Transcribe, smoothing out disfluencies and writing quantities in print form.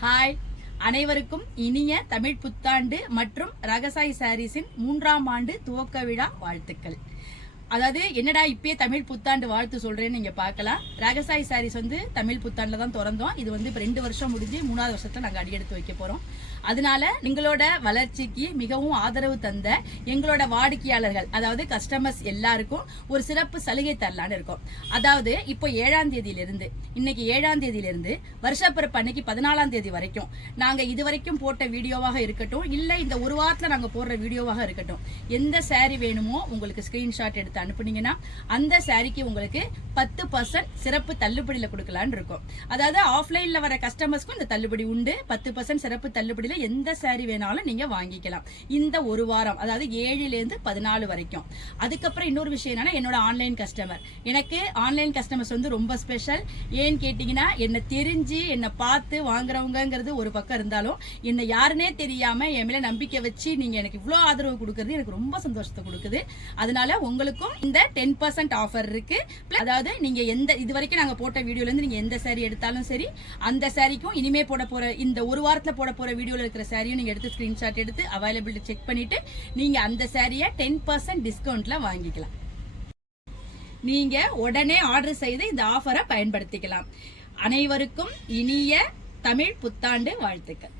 Hi, அனைவருக்கும் இனிய தமிழ் புத்தாண்டு மற்றும் ரகசாய் சாரீஸின் 3ஆம் ஆண்டு துவக்க விழா வாழ்த்துக்கள். அதாவது என்னடா இப்பயே தமிழ் புத்தாண்டு வாழ்த்து சொல்றேன்னு நீங்க பார்க்கலாம். ரகசாய் சாரீஸ் தமிழ் புத்தாண்டுல தான் திறந்தோம். இது இப்ப 2 வருஷம் முடிஞ்சு 3வது வருஷத்துல நாங்க அடியெடுத்து வைக்க போறோம். அதனால எங்களோட வளர்ச்சிக்கு மிகவும் ஆதரவு தந்த எங்களோட வாடிக்கையாளர்கள், அதாவது கஸ்டமர்ஸ் எல்லாருக்கும் ஒரு சிறப்பு சலுகை தரலான்னு இருக்கோம். அதாவது இப்போ 7ஆம் தேதியிலிருந்து, இன்னைக்கு 7ஆம் தேதியிலிருந்து வருஷப்பிறப்பு அன்னைக்கு 14ஆம் தேதி வரைக்கும் நாங்க இதுவரைக்கும் போட்ட வீடியோவாக இருக்கட்டும், இல்ல இந்த ஒரு வாரத்துல நாங்க போடுற வீடியோவாக இருக்கட்டும், எந்த சாரி வேணுமோ உங்களுக்கு ஸ்கிரீன்ஷாட் எடுத்து அனுப்புனீங்கன்னா அந்த சாரிக்கு உங்களுக்கு 10% சிறப்பு தள்ளுபடியில கொடுக்கலான்னு இருக்கும். அதாவது ஆஃப்லைன்ல வர கஸ்டமர்ஸ்க்கும் இந்த தள்ளுபடி உண்டு. 10% சிறப்பு தள்ளுபடியில எந்த சாரி வேணாலும் நீங்க வாங்கிக்கலாம் இந்த ஒரு வாரம், அதாவது 7லேருந்து 14 வரைக்கும். அதுக்கப்புறம் இன்னொரு விஷயம் என்னன்னா, என்னோட ஆன்லைன் கஸ்டமர், எனக்கு ஆன்லைன் கஸ்டமர்ஸ் ரொம்ப ஸ்பெஷல். ஏன்னு கேட்டீங்கன்னா, என்ன தெரிஞ்சு என்ன பார்த்து வாங்குறவங்கிறது ஒரு பக்கம் இருந்தாலும், என்ன யாருன்னே தெரியாம என் மேல நம்பிக்கை வச்சு நீங்க எனக்கு இவ்வளவு ஆதரவு கொடுக்கறது எனக்கு ரொம்ப சந்தோஷத்தை கொடுக்குது. அதனால உங்களுக்கும் இந்த 10% ஆஃபர் இருக்கு. அதாவது நீங்க எந்த இதுவரைக்கும் நாங்க போட்ட வீடியோல இருந்து நீங்க எந்த சாரி எடுத்தாலும் சரி, அந்த சாரிக்கும் இனிமே போட போற இந்த ஒரு வாரத்துல போட போற வீடியோல இருக்கிற சாரியும் நீங்க எடுத்து ஸ்கிரீன்ஷாட் எடுத்து அவைலபிலிட்டி செக் பண்ணிட்டு நீங்க அந்த சாரியை 10% டிஸ்கவுண்ட்ல வாங்கிக்கலாம். நீங்க உடனே ஆர்டர் செய்து இந்த ஆஃபரை பயன்படுத்திக்கலாம். அனைவருக்கும் இனிய தமிழ் புத்தாண்டு வாழ்த்துக்கள்.